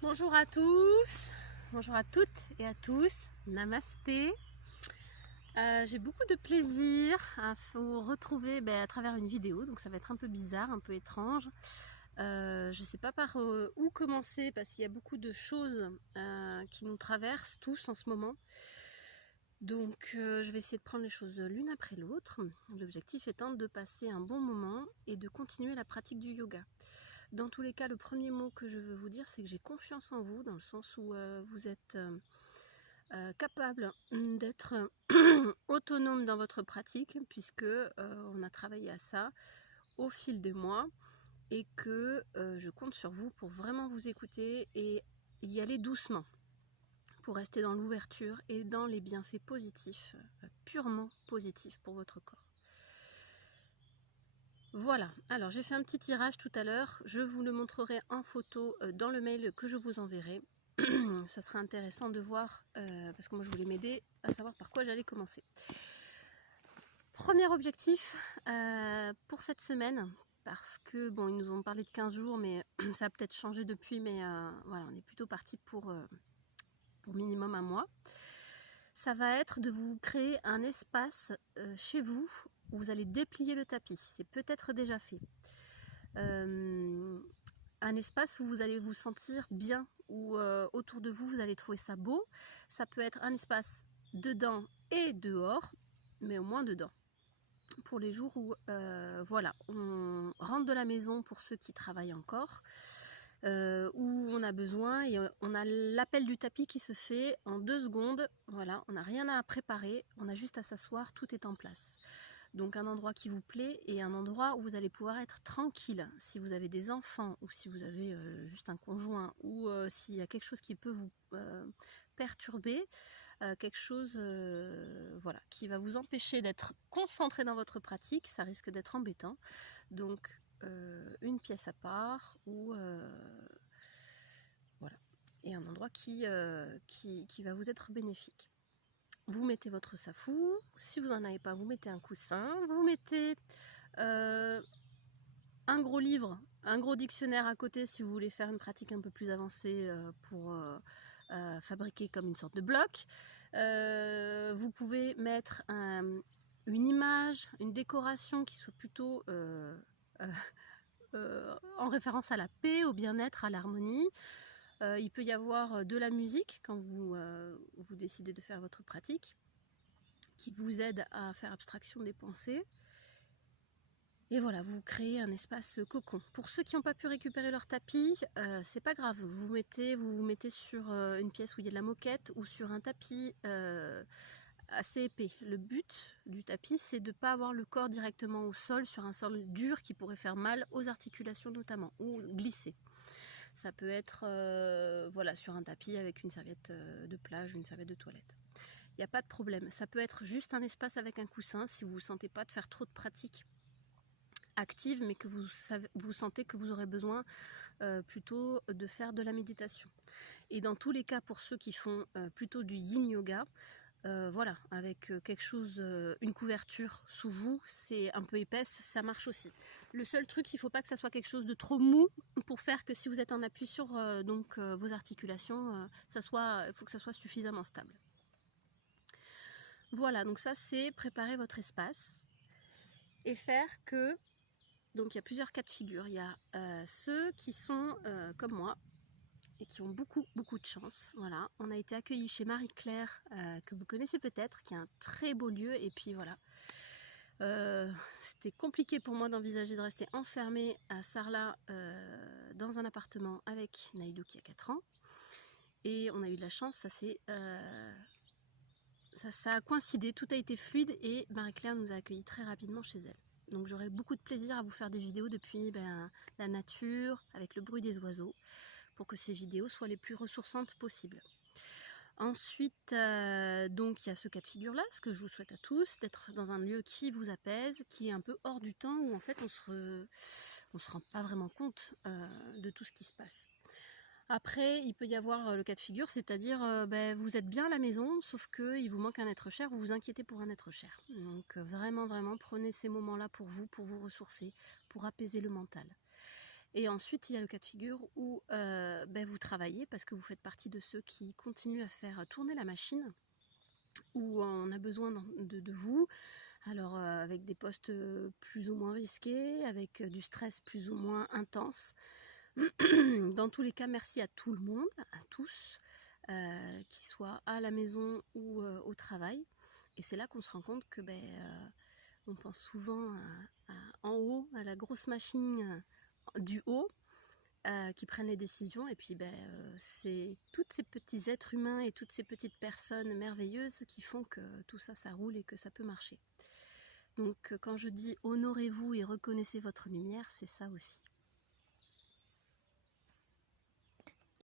Bonjour à tous, bonjour à toutes et à tous, namasté. J'ai beaucoup de plaisir à vous retrouver à travers une vidéo, donc ça va être un peu bizarre, un peu étrange. Je ne sais pas par où commencer parce qu'il y a beaucoup de choses qui nous traversent tous en ce moment. Donc je vais essayer de prendre les choses l'une après l'autre. L'objectif étant de passer un bon moment et de continuer la pratique du yoga. Dans tous les cas, le premier mot que je veux vous dire, c'est que j'ai confiance en vous, dans le sens où vous êtes capable d'être autonome dans votre pratique, puisque on a travaillé à ça au fil des mois, et que je compte sur vous pour vraiment vous écouter et y aller doucement, pour rester dans l'ouverture et dans les bienfaits positifs, purement positifs pour votre corps. Voilà, alors j'ai fait un petit tirage tout à l'heure, je vous le montrerai en photo dans le mail que je vous enverrai. Ça sera intéressant de voir, parce que moi je voulais m'aider à savoir par quoi j'allais commencer. Premier objectif pour cette semaine, parce que bon, ils nous ont parlé de 15 jours, mais ça a peut-être changé depuis, mais voilà, on est plutôt parti pour minimum un mois. Ça va être de vous créer un espace chez vous où vous allez déplier le tapis. C'est peut-être déjà fait. Un espace où vous allez vous sentir bien, où autour de vous, vous allez trouver ça beau. Ça peut être un espace dedans et dehors, mais au moins dedans. Pour les jours où voilà, on rentre de la maison pour ceux qui travaillent encore, où on a besoin et on a l'appel du tapis qui se fait en 2 secondes. Voilà, on n'a rien à préparer, on a juste à s'asseoir, tout est en place. Donc un endroit qui vous plaît et un endroit où vous allez pouvoir être tranquille. Si vous avez des enfants ou si vous avez juste un conjoint ou s'il y a quelque chose qui peut vous perturber, quelque chose voilà, qui va vous empêcher d'être concentré dans votre pratique, ça risque d'être embêtant. Donc une pièce à part ou voilà, et un endroit qui va vous être bénéfique. Vous mettez votre safou, si vous n'en avez pas, vous mettez un coussin, vous mettez un gros livre, un gros dictionnaire à côté si vous voulez faire une pratique un peu plus avancée pour fabriquer comme une sorte de bloc. Vous pouvez mettre une image, une décoration qui soit plutôt en référence à la paix, au bien-être, à l'harmonie. Il peut y avoir de la musique quand vous décidez de faire votre pratique, qui vous aide à faire abstraction des pensées. Et voilà, vous créez un espace cocon. Pour ceux qui n'ont pas pu récupérer leur tapis, c'est pas grave. Vous vous mettez sur une pièce où il y a de la moquette ou sur un tapis assez épais. Le but du tapis, c'est de ne pas avoir le corps directement au sol, sur un sol dur qui pourrait faire mal aux articulations notamment, ou glisser. Ça peut être voilà, sur un tapis avec une serviette de plage, une serviette de toilette. Il n'y a pas de problème. Ça peut être juste un espace avec un coussin si vous ne sentez pas de faire trop de pratique active, mais que vous sentez que vous aurez besoin plutôt de faire de la méditation. Et dans tous les cas, pour ceux qui font plutôt du yin yoga, voilà, avec quelque chose, une couverture sous vous, c'est un peu épaisse, ça marche aussi. Le seul truc, il ne faut pas que ça soit quelque chose de trop mou pour faire que si vous êtes en appui sur vos articulations, il faut que ça soit suffisamment stable. Voilà, donc ça c'est préparer votre espace et faire que, donc il y a plusieurs cas de figure. Il y a ceux qui sont comme moi et qui ont beaucoup de chance. Voilà, on a été accueillis chez Marie-Claire, que vous connaissez peut-être, qui est un très beau lieu. Et puis voilà, c'était compliqué pour moi d'envisager de rester enfermée à Sarlat dans un appartement avec Naïdou qui a 4 ans. Et on a eu de la chance, ça a coïncidé, tout a été fluide et Marie-Claire nous a accueillis très rapidement chez elle. Donc j'aurai beaucoup de plaisir à vous faire des vidéos depuis la nature, avec le bruit des oiseaux, pour que ces vidéos soient les plus ressourçantes possibles. Ensuite, donc il y a ce cas de figure-là, ce que je vous souhaite à tous, d'être dans un lieu qui vous apaise, qui est un peu hors du temps, où en fait on se rend pas vraiment compte de tout ce qui se passe. Après, il peut y avoir le cas de figure, c'est-à-dire vous êtes bien à la maison, sauf qu'il vous manque un être cher, vous vous inquiétez pour un être cher. Donc vraiment, prenez ces moments-là pour vous ressourcer, pour apaiser le mental. Et ensuite, il y a le cas de figure où vous travaillez parce que vous faites partie de ceux qui continuent à faire tourner la machine, où on a besoin de vous, alors avec des postes plus ou moins risqués, avec du stress plus ou moins intense. Dans tous les cas, merci à tout le monde, à tous, qu'ils soient à la maison ou au travail. Et c'est là qu'on se rend compte que on pense souvent en haut, à la grosse machine du haut, qui prennent les décisions. Et puis c'est tous ces petits êtres humains et toutes ces petites personnes merveilleuses qui font que tout ça, ça roule et que ça peut marcher. Donc quand je dis honorez-vous et reconnaissez votre lumière, c'est ça aussi.